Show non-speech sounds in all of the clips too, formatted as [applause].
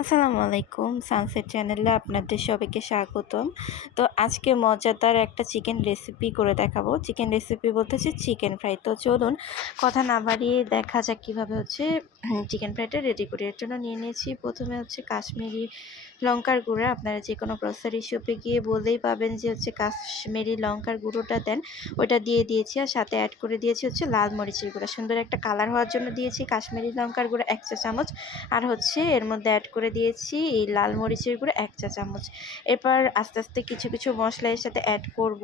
আসসালামু আলাইকুম সানসেট চ্যানেলে আপনাদের সবাইকে স্বাগতম। তো আজকে মজাদার একটা চিকেন রেসিপি করে দেখাবো। চিকেন রেসিপি বলতে হচ্ছে চিকেন ফ্রাই তো চলুন, কথা না বাড়িয়ে দেখা যাক কীভাবে হচ্ছে চিকেন ফ্রাইটা রেডি করি। এর জন্য নিয়ে নিয়েছি প্রথমে হচ্ছে কাশ্মীরি লঙ্কার গুঁড়া। আপনারা যে কোনো গ্রসারি শপে গিয়ে বললেই পাবেন যে হচ্ছে কাশ্মীরি লঙ্কার গুঁড়োটা দেন। ওটা দিয়ে দিয়েছি আর সাথে অ্যাড করে দিয়েছি হচ্ছে লাল মরিচের গুঁড়া। সুন্দর একটা কালার হওয়ার জন্য দিয়েছি কাশ্মীরি লঙ্কার গুঁড়া এক চা চামচ। আর হচ্ছে এর মধ্যে অ্যাড করে দিয়েছি, এই লাল মরিচের গুঁড়ো এক চা চামচ। এরপর আস্তে আস্তে কিছু কিছু মশলা এর সাথে অ্যাড করব।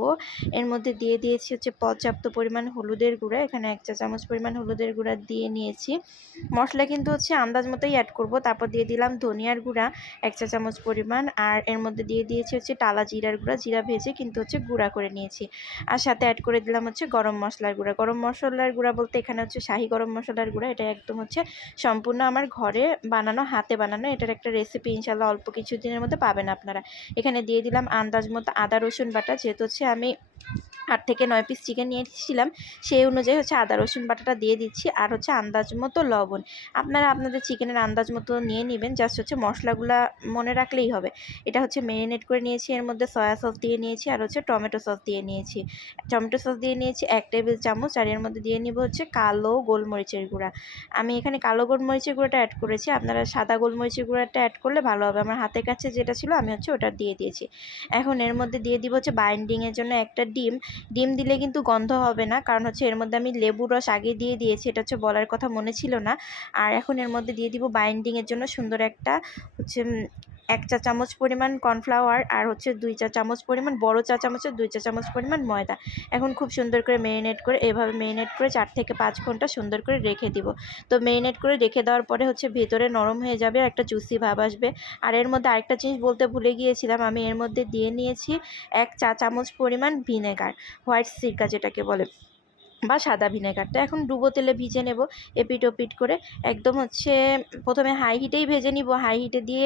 এর মধ্যে দিয়ে দিয়েছি হচ্ছে পর্যাপ্ত পরিমাণ হলুদের গুঁড়া, এখানে এক চা চামচ পরিমাণ হলুদের গুঁড়া দিয়ে নিয়েছি। মশলা কিন্তু হচ্ছে আন্দাজ মতোই অ্যাড করব, তারপর দিয়ে দিলাম ধনিয়ার গুঁড়া এক চা চামচ পরিমাণ, আর এর মধ্যে দিয়ে দিয়েছি হচ্ছে টালা জিরার গুঁড়া, জিরা ভেজে কিন্তু হচ্ছে গুঁড়া করে নিয়েছি। আর সাথে অ্যাড করে দিলাম হচ্ছে গরম মশলার গুঁড়া। গরম মশলার গুঁড়া বলতে এখানে হচ্ছে শাহি গরম মশলার গুঁড়া, এটা একদম হচ্ছে সম্পূর্ণ আমার ঘরে বানানো, হাতে বানানো একটা রেসিপি ইনশাল্লাহ অল্প কিছুদিনের মধ্যে পাবেন আপনারা। এখানে দিয়ে দিলাম আন্দাজ মতো আদা রসুন বাটা, যেহেতু হচ্ছে আমি আট থেকে নয় পিস চিকেন নিয়ে এসেছিলাম সেই অনুযায়ী হচ্ছে আদা, রসুন বাটাটা দিয়ে দিচ্ছি আর হচ্ছে আন্দাজ মতো লবণ। আপনারা আপনাদের চিকেনের আন্দাজ মতো নিয়ে নেবেন জাস্ট হচ্ছে মশলাগুলা মনে রাখলেই হবে। এটা হচ্ছে ম্যারিনেট করে নিয়েছি, এর মধ্যে সয়া সস দিয়ে নিয়েছি আর হচ্ছে টমেটো সস দিয়ে নিয়েছি। টমেটো সস দিয়ে নিয়েছি এক টেবিল চামচ আর এর মধ্যে দিয়ে নিব হচ্ছে কালো গোলমরিচের গুঁড়া। আমি এখানে কালো গোলমরিচের গুঁড়োটা অ্যাড করেছি। আপনারা সাদা গোলমরিচের গুঁড়াটা অ্যাড করলে ভালো হবে। আমার হাতের কাছে যেটা ছিল, আমি হচ্ছে ওটা দিয়ে দিয়েছি। এখন এর মধ্যে দিয়ে দিব হচ্ছে বাইন্ডিংয়ের জন্য একটা ডিম ডিম দিলে কিন্তু গন্ধ হবে না। কারণ হচ্ছে এর মধ্যে আমি লেবুর রস আগে দিয়ে দিয়েছি, এটা হচ্ছে বলার কথা মনে ছিল না। আর এখন এর মধ্যে দিয়ে দিব বাইন্ডিংয়ের জন্য সুন্দর একটা হচ্ছে এক চা চামচ পরিমাণ কর্নফ্লাওয়ার আর হচ্ছে দুই চা চামচ পরিমাণ, বড় চা চামচের দুই চা চামচ পরিমাণ ময়দা। এখন খুব সুন্দর করে মেরিনেট করে, এভাবে মেরিনেট করে চার থেকে পাঁচ ঘণ্টা সুন্দর করে রেখে দিব। তো মেরিনেট করে রেখে দেওয়ার পরে হচ্ছে ভেতরে নরম হয়ে যাবে একটা জুসি ভাব আসবে। আর এর মধ্যে আরেকটা জিনিস বলতে ভুলে গিয়েছিলাম, আমি এর মধ্যে দিয়ে নিয়েছি এক চা চামচ পরিমাণ ভিনেগার, হোয়াইট সিরকা যেটাকে বলে। বা সাদা ভিনেগারটা। এখন ডুবো তেলে ভিজে নেব, এপিট ওপিট করে। একদম হচ্ছে প্রথমে হাই হিটেই ভেজে নিব। হাই হিটে দিয়ে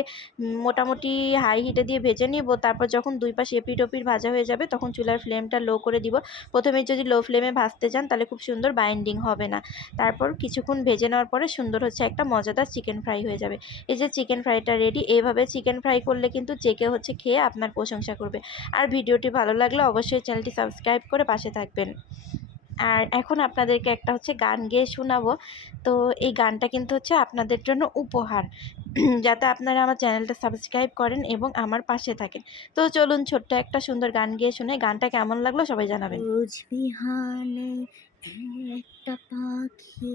মোটামুটি হাই হিটে দিয়ে ভেজে নিব। তারপর যখন দুই পাশে এপিট ওপিট ভাজা হয়ে যাবে, তখন চুলার ফ্লেমটা লো করে দিব। প্রথমে যদি লো ফ্লেমে ভাজতে যান তাহলে খুব সুন্দর বাইন্ডিং হবে না। তারপর কিছুক্ষণ ভেজে নেওয়ার পরে সুন্দর হচ্ছে একটা মজাদার চিকেন ফ্রাই হয়ে যাবে। এই যে চিকেন ফ্রাইটা রেডি এইভাবে চিকেন ফ্রাই করলে কিন্তু চেকে হচ্ছে খেয়ে আপনার প্রশংসা করবে। আর ভিডিওটি ভালো লাগলে অবশ্যই চ্যানেলটি সাবস্ক্রাইব করে পাশে থাকবেন। আর এখন আপনাদেরকে একটা হচ্ছে গান গেয়ে শোনাবো। তো এই গানটা কিন্তু হচ্ছে আপনাদের জন্য উপহার। [clears throat] যাতে আপনারা আমার চ্যানেলটা সাবস্ক্রাইব করেন এবং আমার পাশে থাকেন। তো চলুন ছোট্ট একটা সুন্দর গান গেয়ে শুনে গানটা কেমন লাগল সবাই জানাবেন। একটা পাখি